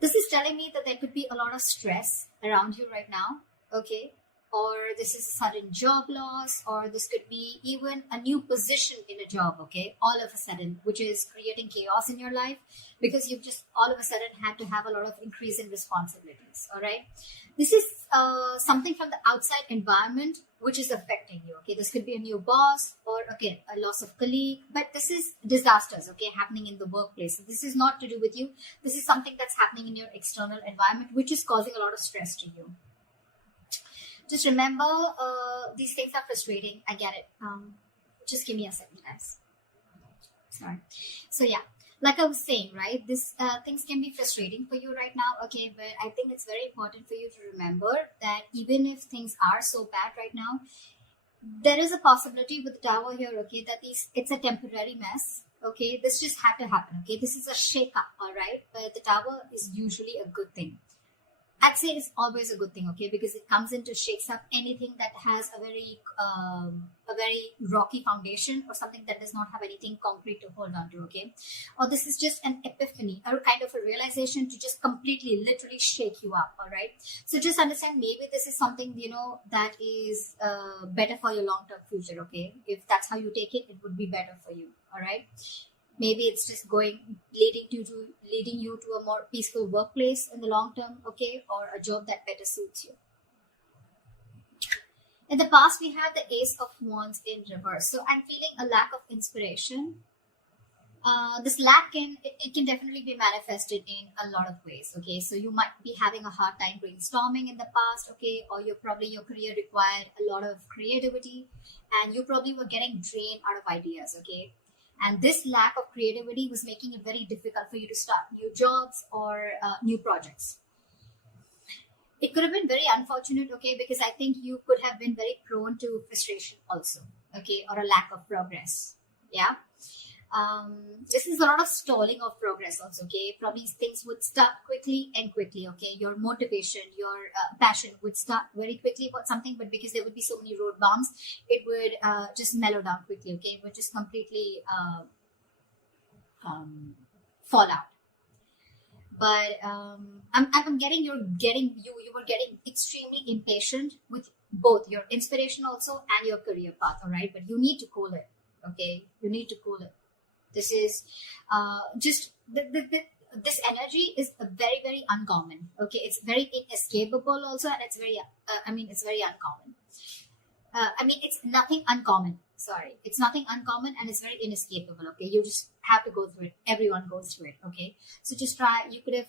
This is telling me that there could be a lot of stress around you right now, okay? Or this is a sudden job loss, or this could be even a new position in a job, okay? All of a sudden, which is creating chaos in your life because you've just all of a sudden had to have a lot of increase in responsibilities, all right? This is something from the outside environment which is affecting you, okay? This could be a new boss or, again, a loss of colleague, but this is disasters, okay, happening in the workplace. So this is not to do with you. This is something that's happening in your external environment, which is causing a lot of stress to you. Just remember, these things are frustrating. I get it. Just give me a second, guys. Sorry. So yeah, like I was saying, right, this things can be frustrating for you right now, okay, but I think it's very important for you to remember that even if things are so bad right now, there is a possibility with the Tower here, okay, that it's a temporary mess, okay. This just had to happen, okay. This is a shake-up, all right, but the Tower is usually a good thing. I'd say it's always a good thing, okay, because it comes in to shakes up anything that has a very rocky foundation or something that does not have anything concrete to hold on to, okay. Or this is just an epiphany or kind of a realization to just completely, literally shake you up, all right. So just understand, maybe this is something, you know, that is better for your long-term future, okay. If that's how you take it, it would be better for you, all right. Maybe it's just leading you to a more peaceful workplace in the long term, okay, or a job that better suits you. In the past, we have the Ace of Wands in reverse. So I'm feeling a lack of inspiration. This lack can definitely be manifested in a lot of ways, okay. So you might be having a hard time brainstorming in the past, okay, or your career required a lot of creativity, and you probably were getting drained out of ideas, okay. And this lack of creativity was making it very difficult for you to start new jobs or new projects. It could have been very unfortunate, okay, because I think you could have been very prone to frustration also, okay, or a lack of progress. Yeah. This is a lot of stalling of progress also, okay. Probably things would start quickly, okay. Your motivation, your passion would start very quickly about something, but because there would be so many road bumps, it would just mellow down quickly, okay. It would just completely fall out. But I'm getting you were getting extremely impatient with both your inspiration also and your career path, all right. But you need to cool it, okay. You need to cool it. This is just this energy is very, very uncommon, okay. It's very inescapable also, and it's very it's very uncommon. It's nothing uncommon, sorry, it's nothing uncommon, and it's very inescapable, okay. You just have to go through it. Everyone goes through it, okay. So just try. You could have,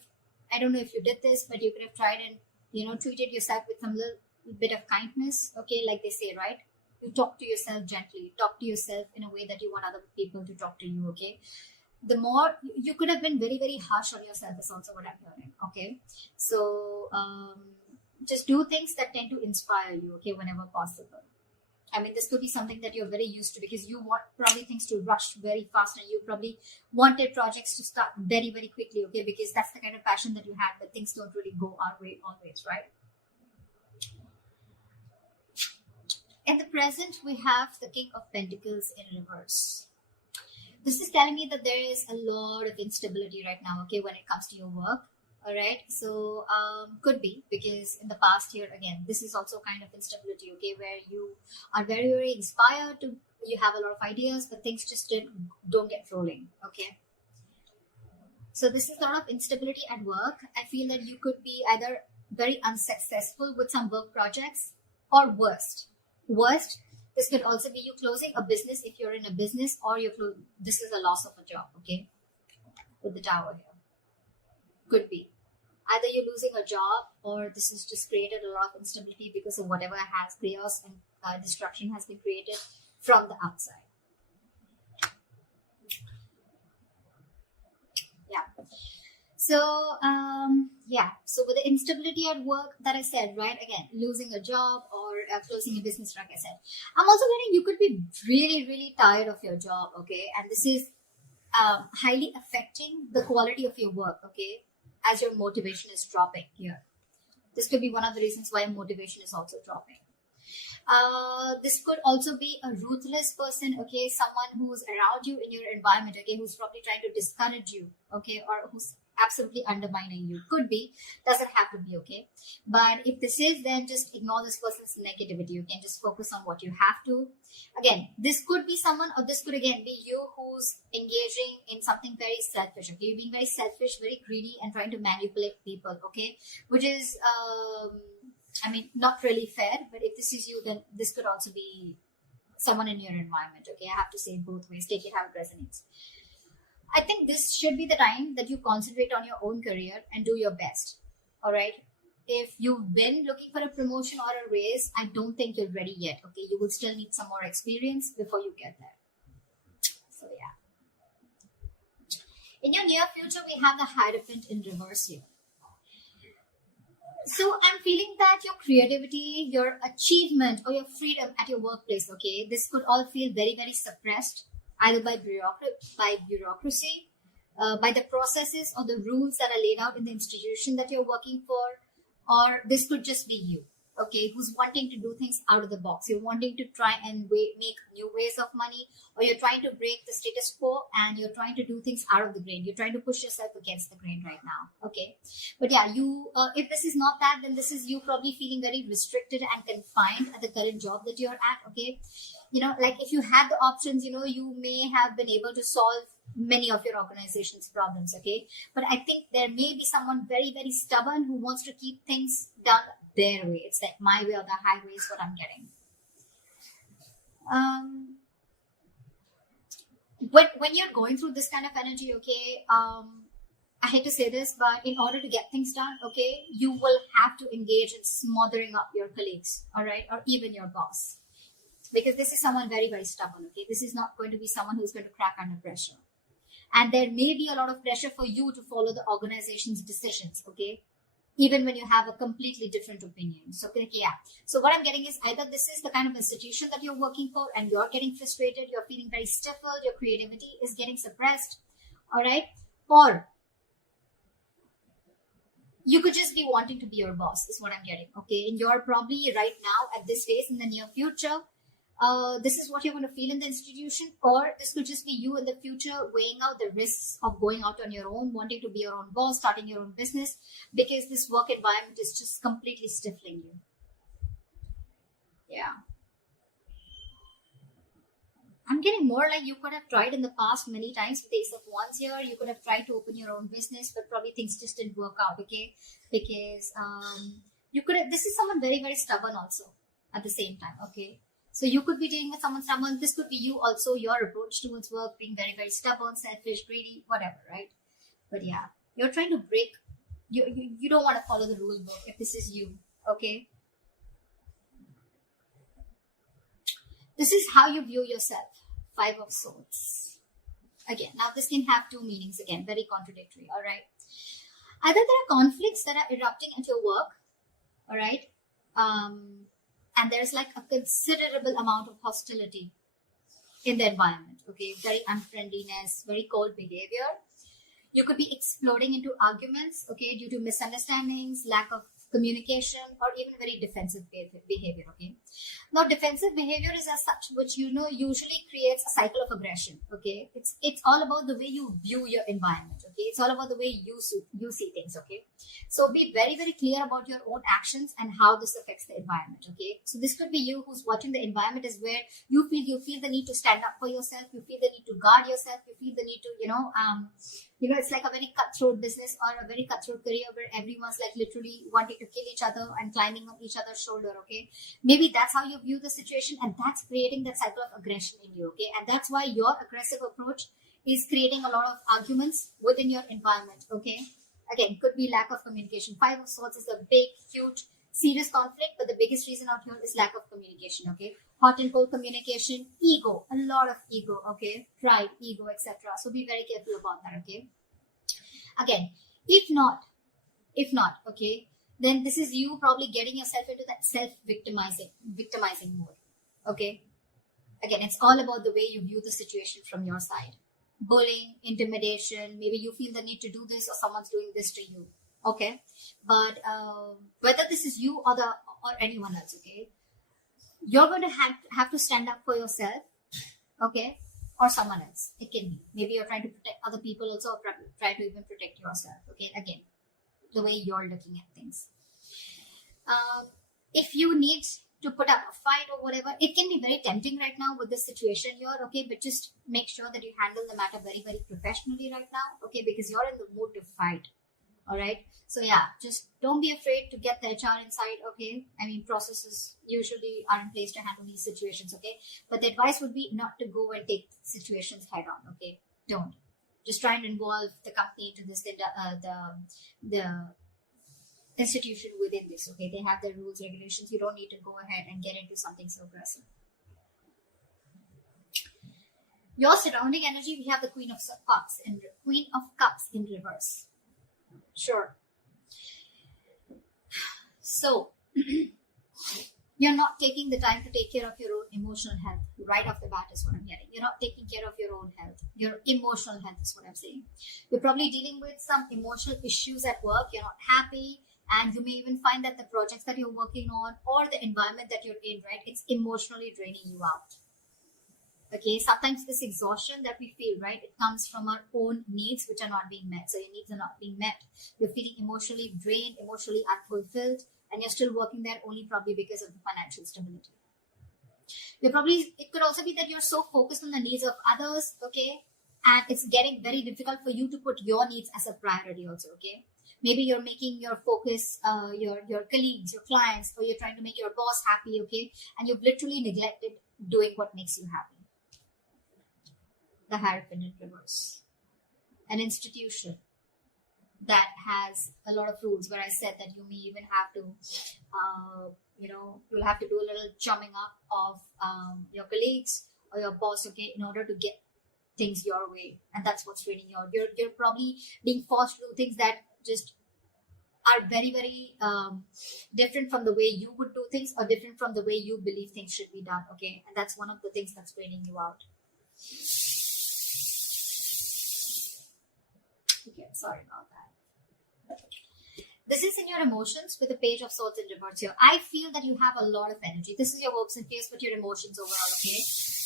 I don't know if you did this, but you could have tried and, you know, treated yourself with some little bit of kindness, okay, like they say, right? You talk to yourself gently. Talk to yourself in a way that you want other people to talk to you, okay. The more you could have been very, very harsh on yourself is also what I'm hearing, okay. So just do things that tend to inspire you, okay, whenever possible. I mean, this could be something that you're very used to because you want probably things to rush very fast, and you probably wanted projects to start very, very quickly, okay, because that's the kind of passion that you had, but things don't really go our way always, right? In the present, we have the King of Pentacles in reverse. This is telling me that there is a lot of instability right now, okay, when it comes to your work, all right? So, could be because in the past year, again, this is also kind of instability, okay, where you are very, very inspired to, you have a lot of ideas, but things just don't get rolling, okay? So this is a lot of instability at work. I feel that you could be either very unsuccessful with some work projects, or worst, this could also be you closing a business if you're in a business, or this is a loss of a job, okay, with the Tower here. Could be either you're losing a job, or this has just created a lot of instability because of whatever has chaos and destruction has been created from the outside. Yeah. So, so with the instability at work that I said, right, again, losing a job or closing a business, like I said, I'm also getting you could be really, really tired of your job, okay, and this is highly affecting the quality of your work, okay, as your motivation is dropping here. This could be one of the reasons why motivation is also dropping. This could also be a ruthless person, okay, someone who's around you in your environment, okay, who's probably trying to discourage you, okay, or who's absolutely undermining you. Could be, doesn't have to be, okay? But if this is, then just ignore this person's negativity. You can just focus on what you have to. Again, this could be someone, or this could again be you who's engaging in something very selfish, okay? You're being very selfish, very greedy, and trying to manipulate people, okay? Which is, not really fair. But if this is you, then this could also be someone in your environment, okay? I have to say it both ways. Take it how it resonates. I think this should be the time that you concentrate on your own career and do your best. All right. If you've been looking for a promotion or a raise, I don't think you're ready yet. Okay. You will still need some more experience before you get there. So, yeah. In your near future, we have the Hierophant in reverse here. So I'm feeling that your creativity, your achievement, or your freedom at your workplace, okay, this could all feel very, very suppressed, either by bureaucracy, by the processes or the rules that are laid out in the institution that you're working for, or this could just be you, okay, who's wanting to do things out of the box. You're wanting to try and make new ways of money, or you're trying to break the status quo and you're trying to do things out of the grain. You're trying to push yourself against the grain right now, okay? But yeah, if this is not that, then this is you probably feeling very restricted and confined at the current job that you're at, okay? Like if you had the options, you may have been able to solve many of your organization's problems, okay? But I think there may be someone very, very stubborn who wants to keep things done their way. It's like my way or the highway is what I'm getting. When you're going through this kind of energy, okay, I hate to say this, but in order to get things done, okay, you will have to engage in smothering up your colleagues, all right, or even your boss. Because this is someone very, very stubborn, okay? This is not going to be someone who's going to crack under pressure. And there may be a lot of pressure for you to follow the organization's decisions, okay? Even when you have a completely different opinion. So, okay, yeah. So what I'm getting is either this is the kind of institution that you're working for and you're getting frustrated, you're feeling very stifled, your creativity is getting suppressed, all right? Or you could just be wanting to be your boss, is what I'm getting, okay? And you're probably right now at this phase in the near future, this is what you're going to feel in the institution, or this could just be you in the future weighing out the risks of going out on your own, wanting to be your own boss, starting your own business, because this work environment is just completely stifling you. Yeah. I'm getting more like you could have tried in the past many times with the Ace of Wands here. You could have tried to open your own business, but probably things just didn't work out, okay? Because you could have, this is someone very, very stubborn also at the same time, okay? So you could be dealing with someone, this could be you also, your approach towards work being very, very stubborn, selfish, greedy, whatever, right? But yeah, you're trying to break, you don't want to follow the rule book if this is you, okay? This is how you view yourself, 5 of Swords. Again, now this can have two meanings again, very contradictory, all right? Either there are conflicts that are erupting at your work, all right? And there's like a considerable amount of hostility in the environment, okay? Very unfriendliness, very cold behavior. You could be exploding into arguments, okay, due to misunderstandings, lack of communication, or even very defensive behavior, okay? Now, defensive behavior is as such, which, usually creates a cycle of aggression, okay? It's all about the way you view your environment, okay? It's all about the way you see things, okay? So be very, very clear about your own actions and how this affects the environment, okay? So this could be you who's watching the environment is where you feel the need to stand up for yourself, you feel the need to guard yourself, you feel the need to, it's like a very cutthroat business or a very cutthroat career where everyone's like literally wanting to kill each other and climbing on each other's shoulder, okay? Maybe that's how you view the situation, and that's creating that cycle of aggression in you, okay? And that's why your aggressive approach is creating a lot of arguments within your environment, okay? Again, could be lack of communication. 5 of Swords is a big, huge, serious conflict, but the biggest reason out here is lack of communication, okay? Hot and cold communication, ego, a lot of ego, okay? Pride, ego, etc. So be very careful about that, okay? Again, if not, okay, then this is you probably getting yourself into that victimizing mode, okay? Again, it's all about the way you view the situation from your side. Bullying, intimidation, maybe you feel the need to do this or someone's doing this to you, okay? But whether this is you or anyone else, okay, you're going to have to stand up for yourself, okay? or someone else. It can be. Maybe you're trying to protect other people also, or try to even protect yourself. Okay, again, the way you're looking at things. If you need to put up a fight or whatever, it can be very tempting right now with this situation here, okay, but just make sure that you handle the matter very, very professionally right now, okay, because you're in the mood to fight. All right, so yeah, just don't be afraid to get the HR inside, okay. I mean, processes usually are in place to handle these situations, okay, but the advice would be not to go and take situations head on, okay. Don't just try and involve the company to this, the institution within this, okay. They have their rules, regulations. You don't need to go ahead and get into something so aggressive. Your surrounding energy, we have the Queen of Cups in reverse. Sure. So you're not taking the time to take care of your own emotional health right off the bat is what I'm getting. You're not taking care of your own health. Your emotional health is what I'm saying. You're probably dealing with some emotional issues at work. You're not happy, and you may even find that the projects that you're working on or the environment that you're in, right, it's emotionally draining you out. Okay, sometimes this exhaustion that we feel, right, it comes from our own needs which are not being met. So your needs are not being met. You're feeling emotionally drained, emotionally unfulfilled, and you're still working there only probably because of the financial stability. It could also be that you're so focused on the needs of others, okay, and it's getting very difficult for you to put your needs as a priority also, okay. Maybe you're making your focus, your colleagues, your clients, or you're trying to make your boss happy, okay, and you've literally neglected doing what makes you happy. The Hierophant in reverse. An institution that has a lot of rules, where I said that you may even have to, you'll have to do a little chumming up of your colleagues or your boss, okay, in order to get things your way. And that's what's draining you out. You're probably being forced to do things that just are very, very different from the way you would do things, or different from the way you believe things should be done, okay. And that's one of the things that's draining you out. Okay, sorry about that. This is in your emotions with the Page of Swords in reverse here. I feel that you have a lot of energy. This is your hopes and fears, but your emotions overall, okay?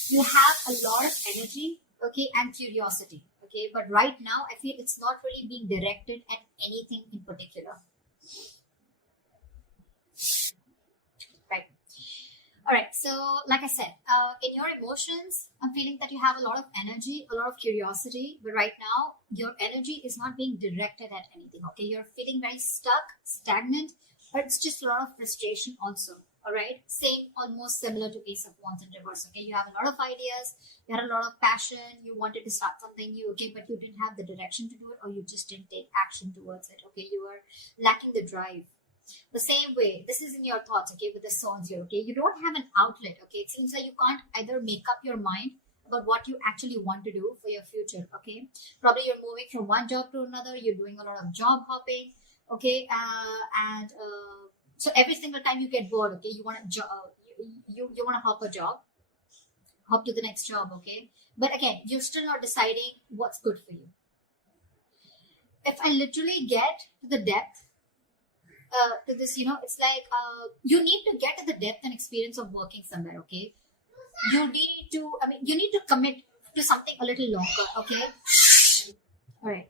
You have a lot of energy, okay, and curiosity, okay? But right now, I feel it's not really being directed at anything in particular. Right. All right, so like I said, in your emotions, I'm feeling that you have a lot of energy, a lot of curiosity, but right now, your energy is not being directed at anything, okay? You're feeling very stuck, stagnant, but it's just a lot of frustration also, all right? Same, almost similar to Ace of Wands in reverse, okay? You have a lot of ideas, you had a lot of passion, you wanted to start something new, okay? But you didn't have the direction to do it, or you just didn't take action towards it, okay? You were lacking the drive. The same way, this is in your thoughts, okay, with the swords here, okay? You don't have an outlet, okay? It seems like you can't either make up your mind about what you actually want to do for your future, okay? Probably you're moving from one job to another, you're doing a lot of job hopping, okay? So every single time you get bored, okay, you want to you want to hop a job, hop to the next job, okay? But again, you're still not deciding what's good for you. If I literally get to the depth, to this, it's like you need to get to the depth and experience of working somewhere, okay? You need to commit to something a little longer, okay? All right.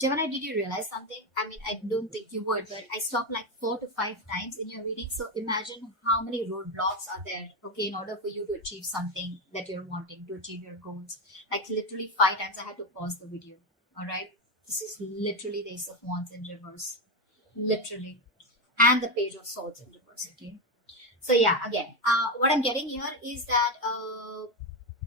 Gemini, did you realize something? I mean, I don't think you would, but I stopped like 4 to 5 times in your reading. So imagine how many roadblocks are there, okay, in order for you to achieve something that you're wanting, to achieve your goals. Like literally 5 times I had to pause the video, all right? This is literally the Ace of Wands in reverse. Literally. And the Page of Swords in reverse, okay? So yeah, again, what I'm getting here is that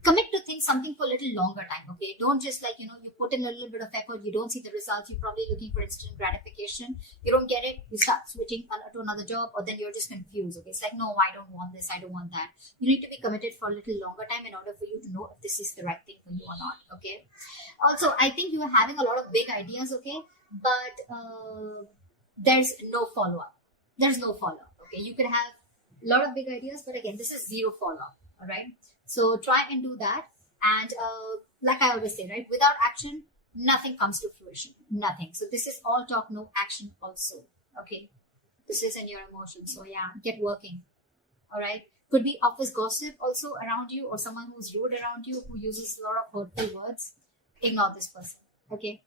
commit to something for a little longer time, okay? Don't just like, you put in a little bit of effort, you don't see the results, you're probably looking for instant gratification, you don't get it, you start switching to another job, or then you're just confused, okay? It's like, no, I don't want this, I don't want that. You need to be committed for a little longer time in order for you to know if this is the right thing for you or not, okay? Also, I think you are having a lot of big ideas, okay? But there's no follow-up. There's no follow-up, okay? You can have a lot of big ideas, but again, this is zero follow-up, all right? So try and do that. And like I always say, right, without action, nothing comes to fruition. Nothing. So this is all talk, no action also, okay? This is in your emotions. So yeah, get working, all right? Could be office gossip also around you, or someone who's rude around you, who uses a lot of hurtful words. Ignore this person, okay?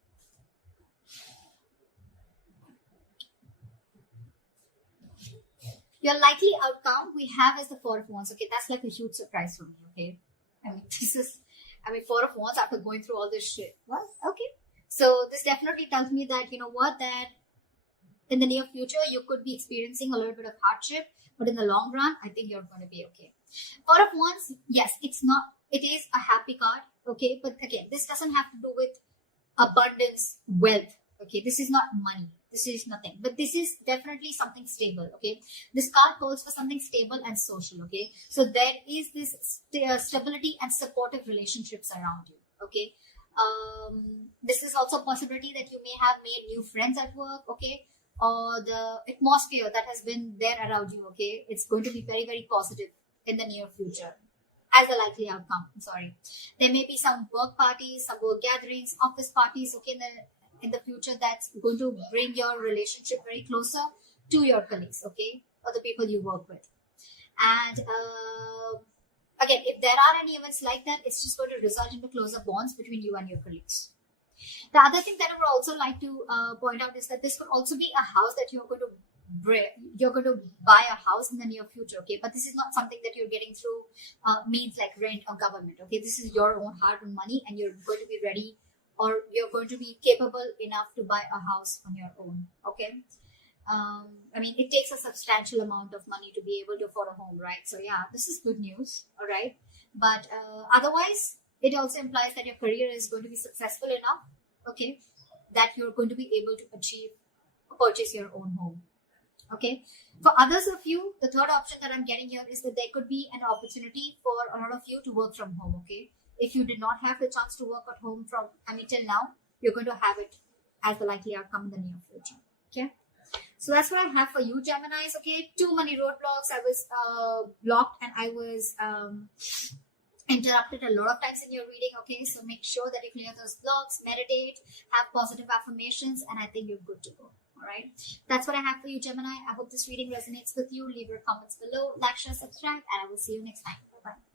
Your likely outcome we have is the Four of Wands. Okay, that's like a huge surprise for me. Okay, Four of Wands after going through all this shit. What? Okay, so this definitely tells me that, you know what, that in the near future you could be experiencing a little bit of hardship, but in the long run, I think you're going to be okay. Four of Wands, yes, it is a happy card. Okay, but again, this doesn't have to do with abundance, wealth. Okay, this is not money. This is nothing, but this is definitely something stable. Okay, this card calls for something stable and social. Okay, so there is this stability and supportive relationships around you. Okay, this is also a possibility that you may have made new friends at work. Okay, or the atmosphere that has been there around you. Okay, it's going to be very, very positive in the near future. As a likely outcome, I'm sorry, there may be some work parties, some work gatherings, office parties. Okay, in the future, that's going to bring your relationship very closer to your colleagues, okay, or the people you work with. And again, if there are any events like that, it's just going to result into closer bonds between you and your colleagues. The other thing that I would also like to point out is that this could also be a house that you're going to buy a house in the near future, okay, but this is not something that you're getting through means like rent or government. Okay, this is your own hard-earned money, and you're going to be ready, or you're going to be capable enough to buy a house on your own. Okay, it takes a substantial amount of money to be able to afford a home, right? So yeah, this is good news. All right, but otherwise, it also implies that your career is going to be successful enough, okay, that you're going to be able to purchase your own home. Okay, for others of you, the third option that I'm getting here is that there could be an opportunity for a lot of you to work from home. Okay, if you did not have the chance to work at home till now, you're going to have it as the likely outcome in the near future. Okay, so that's what I have for you, Geminis. Okay, too many roadblocks. I was blocked, and I was interrupted a lot of times in your reading. Okay, so make sure that you clear those blocks, meditate, have positive affirmations, and I think you're good to go. All right, that's what I have for you, Gemini. I hope this reading resonates with you. Leave your comments below, like, share, subscribe, and I will see you next time. Bye bye.